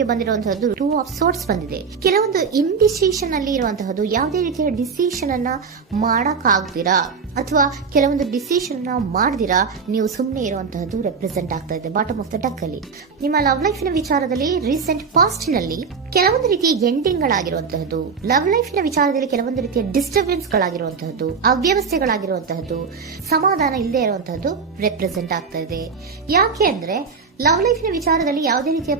ನಿಮಗೆ ಬಂದಿರುವಂತಹದ್ದು 2 of sorts ಬಂದಿದೆ. ಕೆಲವೊಂದು ಇಂಡಿಸಿಷನ್ ಅಲ್ಲಿ ಇರುವಂತಹದ್ದು, ಯಾವುದೇ ರೀತಿಯ ಡಿಸಿಷನ್ ಅನ್ನ ಮಾಡಕ್ ಆಗ್ದಿರಾ ಅಥವಾ ಕೆಲವೊಂದು ಡಿಸಿಷನ್ ನ ಮಾಡ್ದಿರಾ ನೀವು ಸುಮ್ಮನೆ ಇರುವಂತಹದ್ದು ರೆಪ್ರೆಸೆಂಟ್ ಆಗ್ತಾ ಇದೆ ಬಾಟಮ್ ಆಫ್ ದ ಡಕ್ ಅಲ್ಲಿ. ನಿಮ್ಮ ಲವ್ ಲೈಫ್ ನ ವಿಚಾರದಲ್ಲಿ ರೀಸೆಂಟ್ ಪಾಸ್ಟ್ ನಲ್ಲಿ ಕೆಲವೊಂದು ರೀತಿಯ ಎಂಡಿಂಗ್ ಗಳಾಗಿರುವಂತಹದ್ದು, ಲವ್ ಲೈಫ್ ನ ವಿಚಾರದಲ್ಲಿ ಕೆಲವೊಂದು ರೀತಿಯ ಡಿಸ್ಟರ್ಬೆನ್ಸ್ ಗಳಾಗಿರುವಂತಹದ್ದು, ಅವ್ಯವಸ್ಥೆಗಳಾಗಿರುವಂತಹದ್ದು, ಸಮಾಧಾನ ಇಲ್ಲದೆ ಇರುವಂತಹದ್ದು ರೆಪ್ರೆಸೆಂಟ್ ಆಗ್ತಾ ಇದೆ. ಯಾಕೆ ಅಂದ್ರೆ ಲವ್ ಲೈಫ್ ನ ವಿಚಾರದಲ್ಲಿ ಯಾವುದೇ ರೀತಿಯ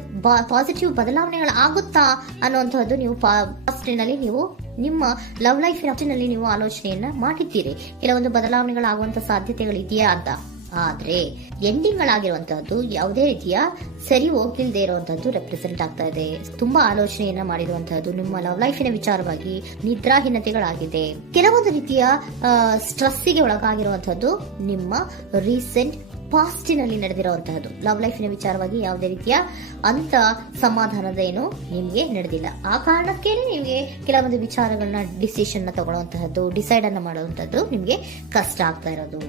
ಪಾಸಿಟಿವ್ ಬದಲಾವಣೆಗಳು ಆಗುತ್ತಾ ಅನ್ನುವಂತಹದ್ದು ನೀವು ಪಾಸ್ಟಿನಲ್ಲಿ ನೀವು ನಿಮ್ಮ ಲವ್ ಲೈಫ್ ನಲ್ಲಿ ನೀವು ಆಲೋಚನೆಯನ್ನ ಮಾಡಿದ್ದೀರಿ. ಕೆಲವೊಂದು ಬದಲಾವಣೆಗಳಾಗುವಂತ ಸಾಧ್ಯತೆಗಳಿದೆಯಾ ಅಂತ. ಆದ್ರೆ ಎಂಡಿಂಗ್ ಗಳಾಗಿರುವಂತಹದ್ದು ಯಾವುದೇ ರೀತಿಯ ಸರಿ ಹೋಗ್ತಿಲ್ದೇ ಇರುವಂತಹದ್ದು ರೆಪ್ರೆಸೆಂಟ್ ಆಗ್ತಾ ಇದೆ. ತುಂಬಾ ಆಲೋಚನೆಯನ್ನ ಮಾಡಿರುವಂತಹದ್ದು ನಿಮ್ಮ ಲವ್ ಲೈಫಿನ ವಿಚಾರವಾಗಿ ನಿದ್ರಾಹೀನತೆಗಳಾಗಿದೆ. ಕೆಲವೊಂದು ರೀತಿಯ ಸ್ಟ್ರೆಸ್ಸಿಗೆ ಒಳಗಾಗಿರುವಂತಹದ್ದು ನಿಮ್ಮ ರೀಸೆಂಟ್ ಪಾಸ್ಟಿನಲ್ಲಿ ನಡೆದಿರುವಂತಹದ್ದು. ಲವ್ ಲೈಫಿನ ವಿಚಾರವಾಗಿ ಯಾವುದೇ ರೀತಿಯ ಅಂತ ಸಮಾಧಾನದ ಏನು ನಿಮ್ಗೆ ನಡೆದಿಲ್ಲ. ಆ ಕಾರಣಕ್ಕೇನೆ ನಿಮ್ಗೆ ಕೆಲವೊಂದು ವಿಚಾರಗಳನ್ನ ಡಿಸಿಷನ್ ನ ತಗೊಳ್ಳುವಂತಹದ್ದು, ಡಿಸೈಡ್ ಅನ್ನ ಮಾಡುವಂತಹದ್ದು ನಿಮ್ಗೆ ಕಷ್ಟ ಆಗ್ತಾ ಇರೋದು.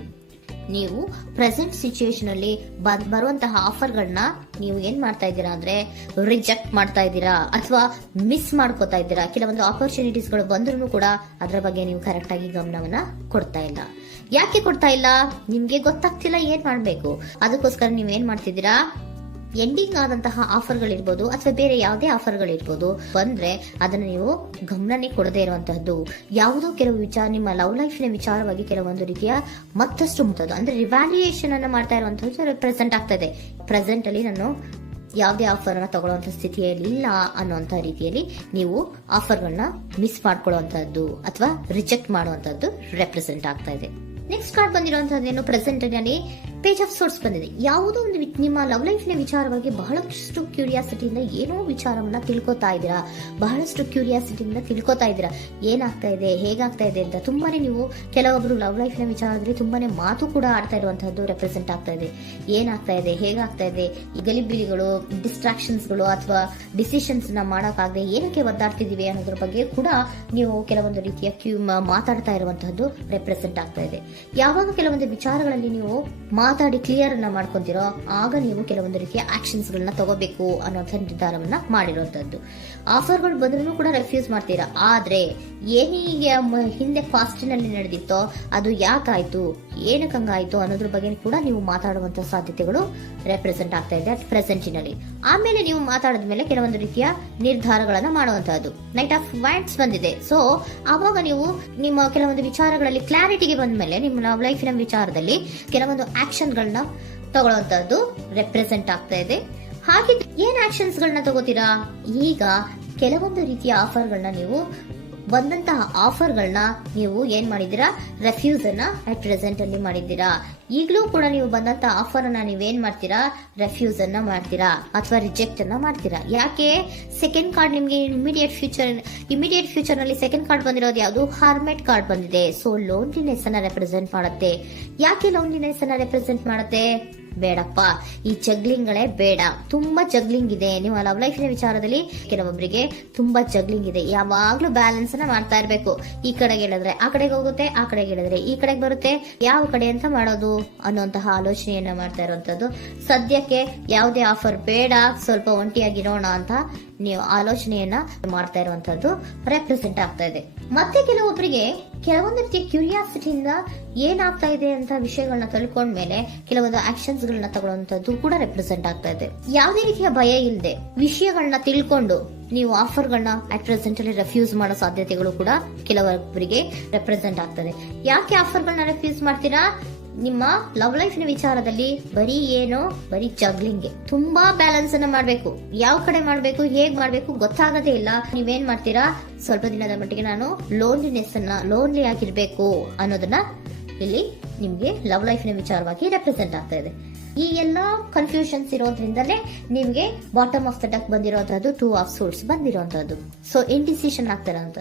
ನೀವು ಪ್ರೆಸೆಂಟ್ ಸಿಚುಯೇಷನ್ ಅಲ್ಲಿ ಬರುವಂತಹ ಆಫರ್ಗಳನ್ನ ನೀವು ಏನ್ ಮಾಡ್ತಾ ಇದ್ದೀರಾ ಅಂದ್ರೆ ರಿಜೆಕ್ಟ್ ಮಾಡ್ತಾ ಇದ್ದೀರಾ ಅಥವಾ ಮಿಸ್ ಮಾಡ್ಕೋತಾ ಇದ್ದೀರಾ. ಕೆಲವೊಂದು ಆಪರ್ಚುನಿಟೀಸ್ ಗಳು ಬಂದ್ರೂ ಕೂಡ ಅದರ ಬಗ್ಗೆ ನೀವು ಕರೆಕ್ಟ್ ಆಗಿ ಗಮನವನ್ನ ಕೊಡ್ತಾ ಇಲ್ಲ. ಯಾಕೆ ಕೊಡ್ತಾ ಇಲ್ಲ? ನಿಮ್ಗೆ ಗೊತ್ತಾಗ್ತಿಲ್ಲ ಏನ್ ಮಾಡ್ಬೇಕು. ಅದಕ್ಕೋಸ್ಕರ ನೀವ್ ಏನ್ ಮಾಡ್ತಿದ್ದೀರಾ, ಎಂಡಿಂಗ್ ಆದಂತಹ ಆಫರ್ಗಳಿರ್ಬೋದು ಅಥವಾ ಬೇರೆ ಯಾವುದೇ ಆಫರ್ಗಳಿರ್ಬೋದು ಬಂದ್ರೆ ಅದನ್ನ ನೀವು ಗಮನನೇ ಕೊಡದೇ ಇರುವಂತಹದ್ದು. ಯಾವುದೋ ಕೆಲವು ವಿಚಾರ ನಿಮ್ಮ ಲವ್ ಲೈಫಿನ ವಿಚಾರವಾಗಿ ಕೆಲವೊಂದು ರೀತಿಯ ಮತ್ತಷ್ಟು ಮುಟ್ಟೋದು ಅಂದ್ರೆ ರಿವ್ಯಾಲ್ಯೂಯೇಷನ್ ಅನ್ನ ಮಾಡ್ತಾ ಇರುವಂತಹದ್ದು ಪ್ರೆಸೆಂಟ್ ಆಗ್ತಾ ಇದೆ. ಪ್ರೆಸೆಂಟ್ ಅಲ್ಲಿ ನಾನು ಯಾವುದೇ ಆಫರ್ ಅನ್ನ ತಗೊಳ್ಳುವಂತ ಸ್ಥಿತಿಯಲ್ಲಿ ಇಲ್ಲ ಅನ್ನುವಂತ ರೀತಿಯಲ್ಲಿ ನೀವು ಆಫರ್ಗಳನ್ನ ಮಿಸ್ ಮಾಡ್ಕೊಳ್ಳುವಂತಹದ್ದು ಅಥವಾ ರಿಜೆಕ್ಟ್ ಮಾಡುವಂತಹದ್ದು ರೆಪ್ರೆಸೆಂಟ್ ಆಗ್ತಾ ಇದೆ. ನೆಕ್ಸ್ಟ್ ಕಾರ್ಡ್ ಬಂದಿರುವಂತಹದ್ದೇನು, ಪ್ರೆಸೆಂಟ್ ನಲ್ಲಿ ಪೇಜ್ ಆಫ್ ಸೋರ್ಟ್ಸ್ ಬಂದಿದೆ. ಯಾವುದೋ ಒಂದು ನಿಮ್ಮ ಲವ್ ಲೈಫ್ ನ ವಿಚಾರವಾಗಿ ಬಹಳಷ್ಟು ಕ್ಯೂರಿಯಾಸಿಟಿಯಿಂದ ಏನೋ ವಿಚಾರವನ್ನ ತಿಳ್ಕೊತಾ ಇದ್ದೀರಾ, ಬಹಳಷ್ಟು ಕ್ಯೂರಿಯಾಸಿಟಿಯಿಂದ ತಿಳ್ಕೊತಾ ಇದ್ದೀರಾ ಏನಾಗ್ತಾ ಇದೆ, ಹೇಗಾಗ್ತಾ ಇದೆ ಅಂತ. ತುಂಬಾನೇ ನೀವು ಕೆಲವೊಬ್ರು ಲವ್ ಲೈಫ್ ನ ವಿಚಾರದಲ್ಲಿ ತುಂಬಾನೇ ಮಾತು ಕೂಡ ಆಡ್ತಾ ಇರುವಂತಹದ್ದು ರೆಪ್ರೆಸೆಂಟ್ ಆಗ್ತಾ ಇದೆ. ಏನಾಗ್ತಾ ಇದೆ, ಹೇಗಾಗ್ತಾ ಇದೆ, ಈ ಗಲಿಬಿಲಿಗಳು, ಡಿಸ್ಟ್ರಾಕ್ಷನ್ಸ್ ಗಳು ಅಥವಾ ಡಿಸಿಷನ್ಸ್ ನ ಮಾಡಕ್ಕಾಗದೆ ಏನಕ್ಕೆ ಒದ್ದಾಡ್ತಿದೀವಿ ಅನ್ನೋದ್ರ ಬಗ್ಗೆ ಕೂಡ ನೀವು ಕೆಲವೊಂದು ರೀತಿಯ ಮಾತಾಡ್ತಾ ಇರುವಂತಹದ್ದು ರೆಪ್ರೆಸೆಂಟ್ ಆಗ್ತಾ ಇದೆ. ಯಾವಾಗ ಕೆಲವೊಂದು ವಿಚಾರಗಳಲ್ಲಿ ನೀವು ಮಾತಾಡಿ ಕ್ಲಿಯರ್ ಅನ್ನ ಮಾಡ್ಕೊಂತೀರೋ ಆಗ ನೀವು ಕೆಲವೊಂದು ರೀತಿಯ ಆಕ್ಷನ್ಸ್ ಗಳನ್ನ ತಗೋಬೇಕು ಅನ್ನೋಂಥ ನಿರ್ಧಾರವನ್ನ ಮಾಡಿರುವಂತದ್ದು. ಆಫರ್ಗಳು ಬಂದ್ರೂ ಕೂಡ ರೆಫ್ಯೂಸ್ ಮಾಡ್ತೀರಾ. ಆದ್ರೆ ಏನೀಗ ಹಿಂದೆ ಪಾಸ್ಟಿನಲ್ಲಿ ನಡೆದಿತ್ತೋ ಅದು ಯಾಕಾಯ್ತು, ಏನಕ್ಕೆ ಹಂಗಾಯ್ತು ಅನ್ನೋದ್ರ ಬಗ್ಗೆ ಕೂಡ ನೀವು ಮಾತಾಡುವಂತ ಸಾಧ್ಯತೆಗಳು ರೆಪ್ರೆಸೆಂಟ್ ಆಗ್ತಾ ಇದೆ ಪ್ರೆಸೆಂಟಿನಲ್ಲಿ. ಆಮೇಲೆ ನೀವು ಮಾತಾಡಿದ್ಮೇಲೆ ಕೆಲವೊಂದು ರೀತಿಯ ನಿರ್ಧಾರಗಳನ್ನ ಮಾಡುವಂತಹದ್ದು. ನೈಟ್ ಆಫ್ ವ್ಯಾಂಡ್ಸ್ ಬಂದಿದೆ. ಸೊ ಆವಾಗ ನೀವು ನಿಮ್ಮ ಕೆಲವೊಂದು ವಿಚಾರಗಳಲ್ಲಿ ಕ್ಲಾರಿಟಿಗೆ ಬಂದ್ಮೇಲೆ ನಿಮ್ಮ ಲವ್ ಲೈಫಿನ ವಿಚಾರದಲ್ಲಿ ಕೆಲವೊಂದು ಆಕ್ಷನ್ ಗಳನ್ನ ತಗೊಳ್ಳುವಂತಹದ್ದು ರೆಪ್ರೆಸೆಂಟ್ ಆಗ್ತಾ ಇದೆ. ಹಾಗೆ ಏನ್ ಆಕ್ಷನ್ಸ್ ಗಳನ್ನ ತಗೋತೀರಾ? ಈಗ ಕೆಲವೊಂದು ರೀತಿಯ ಆಫರ್ಗಳನ್ನ ನೀವು ಬಂದಂತಹ ಆಫರ್ಗಳನ್ನ ನೀವು ಏನ್ ಮಾಡಿದೀರಾ, ರೆಫ್ಯೂಸ್ ಅನ್ನ ಅಟ್ ಪ್ರೆಸೆಂಟ್ ಅಲ್ಲಿ ಮಾಡಿದ್ದೀರಾ. ಈಗಲೂ ಕೂಡ ನೀವು ಬಂದಂತಹ ಆಫರ್ ಅನ್ನ ನೀವೇನ್ ಮಾಡ್ತೀರಾ, ರೆಫ್ಯೂಸ್ ಅನ್ನ ಮಾಡ್ತೀರಾ ಅಥವಾ ರಿಜೆಕ್ಟ್ ಅನ್ನ ಮಾಡ್ತೀರಾ. ಯಾಕೆ? ಸೆಕೆಂಡ್ ಕಾರ್ಡ್ ನಿಮ್ಗೆ ಇಮಿಡಿಯೇಟ್ ಫ್ಯೂಚರ್ ನಲ್ಲಿ ಸೆಕೆಂಡ್ ಕಾರ್ಡ್ ಬಂದಿರೋದು ಯಾವುದು, ಹಾರ್ಮೆಟ್ ಕಾರ್ಡ್ ಬಂದಿದೆ. ಸೊ ಲೋನ್ಲಿನೆಸ್ ಅನ್ನ ರೆಪ್ರೆಸೆಂಟ್ ಮಾಡುತ್ತೆ. ಯಾಕೆ ಲೋನ್ಲಿನೆಸ್ ಅನ್ನ ರೆಪ್ರೆಸೆಂಟ್ ಮಾಡುತ್ತೆ? ಬೇಡಪ್ಪ, ಈ ಜಗ್ಲಿಂಗ್ ಗಳೇ ಬೇಡ. ತುಂಬಾ ಜಗ್ಲಿಂಗ್ ಇದೆ ನಿಮ್ಮ ಲವ್ ಲೈಫಿನ ವಿಚಾರದಲ್ಲಿ. ಕೆಲವೊಬ್ಬರಿಗೆ ತುಂಬಾ ಜಗ್ಲಿಂಗ್ ಇದೆ. ಯಾವಾಗ್ಲೂ ಬ್ಯಾಲೆನ್ಸ್ ಅನ್ನ ಮಾಡ್ತಾ ಇರ್ಬೇಕು. ಈ ಕಡೆಗೆ ಹೇಳಿದ್ರೆ ಆ ಕಡೆಗೆ ಹೋಗುತ್ತೆ, ಆ ಕಡೆಗೆ ಹೇಳಿದ್ರೆ ಈ ಕಡೆಗೆ ಬರುತ್ತೆ. ಯಾವ ಕಡೆ ಅಂತ ಮಾಡೋದು ಅನ್ನುವಂತಹ ಆಲೋಚನೆಯನ್ನ ಮಾಡ್ತಾ ಇರುವಂತದ್ದು. ಸದ್ಯಕ್ಕೆ ಯಾವುದೇ ಆಫರ್ ಬೇಡ, ಸ್ವಲ್ಪ ಒಂಟಿಯಾಗಿರೋಣ ಅಂತ ನೀವು ಆಲೋಚನೆಯನ್ನ ಮಾಡ್ತಾ ಇರುವಂತದ್ದು ರೆಪ್ರೆಸೆಂಟ್ ಆಗ್ತಾ ಇದೆ. ಮತ್ತೆ ಕೆಲವೊಬ್ಬರಿಗೆ ಕೆಲವೊಂದು ರೀತಿಯ ಕ್ಯೂರಿಯಾಸಿಟಿಯಿಂದ ಏನಾಗ್ತಾ ಇದೆ ಅಂತ ವಿಷಯಗಳನ್ನ ತಿಳ್ಕೊಂಡ್ಮೇಲೆ ಕೆಲವೊಂದು ಆಕ್ಷನ್ಸ್ ಗಳನ್ನ ತಗೊಳ್ಳುವಂತದ್ದು ಕೂಡ ರೆಪ್ರೆಸೆಂಟ್ ಆಗ್ತಾ ಇದೆ. ಯಾವುದೇ ರೀತಿಯ ಭಯ ಇಲ್ಲದೆ ವಿಷಯಗಳನ್ನ ತಿಳ್ಕೊಂಡು ನೀವು ಆಫರ್ಗಳನ್ನ ಅಟ್ ಪ್ರೆಸೆಂಟ್ ಅಲ್ಲಿ ರೆಫ್ಯೂಸ್ ಮಾಡೋ ಸಾಧ್ಯತೆಗಳು ಕೂಡ ಕೆಲವೊಬ್ಬರಿಗೆ ರೆಪ್ರೆಸೆಂಟ್ ಆಗ್ತದೆ. ಯಾಕೆ ಆಫರ್ಗಳನ್ನ ರೆಫ್ಯೂಸ್ ಮಾಡ್ತೀರಾ? ನಿಮ್ಮ ಲವ್ ಲೈಫ್ ನ ವಿಚಾರದಲ್ಲಿ ಬರೀ ಜಗ್ಲಿಂಗ್, ತುಂಬಾ ಬ್ಯಾಲೆನ್ಸ್ ಅನ್ನ ಮಾಡ್ಬೇಕು. ಯಾವ ಕಡೆ ಮಾಡ್ಬೇಕು, ಹೇಗ್ ಮಾಡ್ಬೇಕು ಗೊತ್ತಾಗದೇ ಇಲ್ಲ. ನೀವೇನ್ ಮಾಡ್ತೀರಾ, ಸ್ವಲ್ಪ ದಿನದ ಮಟ್ಟಿಗೆ ನಾನು ಲೋನ್ಲಿ ಆಗಿರ್ಬೇಕು ಅನ್ನೋದನ್ನ ಇಲ್ಲಿ ನಿಮ್ಗೆ ಲವ್ ಲೈಫ್ ನ ವಿಚಾರವಾಗಿ ರೆಪ್ರೆಸೆಂಟ್ ಆಗ್ತಾ ಇದೆ. ಈ ಎಲ್ಲಾ ಕನ್ಫ್ಯೂಷನ್ಸ್ ಇರೋದ್ರಿಂದಲೇ ನಿಮ್ಗೆ ಬಾಟಮ್ ಆಫ್ ದ ಡಕ್ ಬಂದಿರೋಂತದ್ದು 2 ಆಫ್ ಸೋರ್ಟ್ಸ್ ಬಂದಿರೋಂತದ್ದು. ಸೊ ಇಂಡಿಸಿಷನ್ ಆಗ್ತಾರಂತ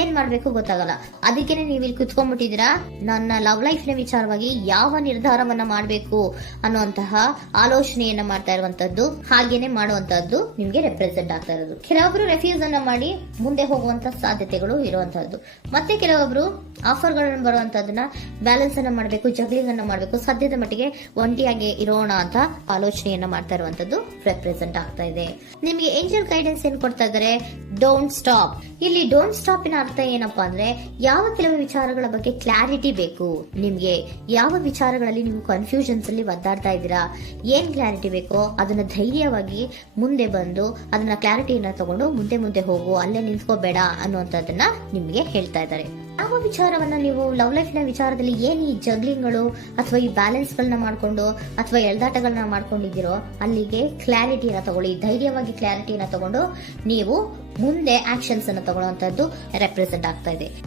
ಏನ್ ಮಾಡ್ಬೇಕು ಗೊತ್ತಾಗಲ್ಲ. ಅದಕ್ಕೇನೆ ನೀವು ಇಲ್ಲಿ ಕುತ್ಕೊಂಡ್ಬಿಟ್ಟಿದ್ದೀರಾ, ನನ್ನ ಲವ್ ಲೈಫ್ ನ ವಿಚಾರವಾಗಿ ಯಾವ ನಿರ್ಧಾರವನ್ನ ಮಾಡ್ಬೇಕು ಅನ್ನುವಂತಹ ಆಲೋಚನೆಯನ್ನ ಮಾಡ್ತಾ ಇರುವಂತದ್ದು, ಹಾಗೇನೆ ಮಾಡುವಂತದ್ದು ನಿಮ್ಗೆ ರೆಪ್ರೆಸೆಂಟ್ ಆಗ್ತಾ ಇರೋದು. ಕೆಲವೊಬ್ರು ರೆಫ್ಯೂಸ್ ಅನ್ನ ಮಾಡಿ ಮುಂದೆ ಹೋಗುವಂತ ಸಾಧ್ಯತೆಗಳು ಇರುವಂತಹದ್ದು. ಮತ್ತೆ ಕೆಲವೊಬ್ರು ಆಫರ್ಗಳನ್ನು ಬರುವಂತದನ್ನ ಬ್ಯಾಲೆನ್ಸ್ ಅನ್ನ ಮಾಡಬೇಕು, ಜಗ್ಲಿಂಗ್ ಅನ್ನ ಮಾಡಬೇಕು, ಸಾಧ್ಯದ ಮಟ್ಟಿಗೆ ಒಂಟಿಯಾಗಿ ಇರೋಣ ಅಂತ ಆಲೋಚನೆಯನ್ನ ಮಾಡ್ತಾ ಇರುವಂತದ್ದು ರೆಪ್ರೆಸೆಂಟ್ ಆಗ್ತಾ ಇದೆ. ನಿಮಗೆ ಏಂಜಲ್ ಗೈಡೆನ್ಸ್ ಏನ್ ಕೊಡ್ತಾ ಇದ್ದಾರೆ, ಡೋಂಟ್ ಸ್ಟಾಪ್. ಇಲ್ಲಿ ಡೋಂಟ್ ಸ್ಟಾಪ್ ಇನ ಅರ್ಥ ಏನಪ್ಪಾ ಅಂದ್ರೆ, ಯಾವ ಕೆಲವು ವಿಚಾರಗಳ ಬಗ್ಗೆ ಕ್ಲಾರಿಟಿ ಬೇಕು ನಿಮ್ಗೆ, ಯಾವ ವಿಚಾರಗಳಲ್ಲಿ ನೀವು ಕನ್ಫ್ಯೂಷನ್ಸ್ ಅಲ್ಲಿ ಒದ್ದಾಡ್ತಾ ಇದ್ದೀರಾ, ಏನ್ ಕ್ಲಾರಿಟಿ ಬೇಕೋ ಅದನ್ನ ಧೈರ್ಯವಾಗಿ ಮುಂದೆ ಬಂದು ಅದನ್ನ ಕ್ಲಾರಿಟಿಯನ್ನ ತಗೊಂಡು ಮುಂದೆ ಹೋಗು, ಅಲ್ಲೇ ನಿಲ್ಸ್ಕೋಬೇಡ ಅನ್ನುವಂಥದ್ದನ್ನ ನಿಮ್ಗೆ ಹೇಳ್ತಾ ಇದ್ದಾರೆ. ಯಾವ ವಿಚಾರವನ್ನ ನೀವು ಲವ್ ಲೈಫ್ ನ ವಿಚಾರದಲ್ಲಿ ಏನ್ ಈ ಜಗ್ಲಿಂಗ್ಗಳು ಅಥವಾ ಈ ಬ್ಯಾಲೆನ್ಸ್ ಗಳನ್ನ ಮಾಡ್ಕೊಂಡು ಅಥವಾ ಎಳ್ದಾಟಗಳನ್ನ ಮಾಡ್ಕೊಂಡಿದ್ದೀರೋ ಅಲ್ಲಿಗೆ ಕ್ಲಾರಿಟಿಯನ್ನ ತಗೊಳ್ಳಿ, ಧೈರ್ಯವಾಗಿ ಕ್ಲಾರಿಟಿಯನ್ನ ತಗೊಂಡು ನೀವು ಮುಂದೆ ಆಕ್ಷನ್ಸ್ ಅನ್ನ ತಗೊಳ್ಳುವಂತದ್ದು ರೆಪ್ರೆಸೆಂಟ್ ಆಗ್ತಾ ಇದೆ.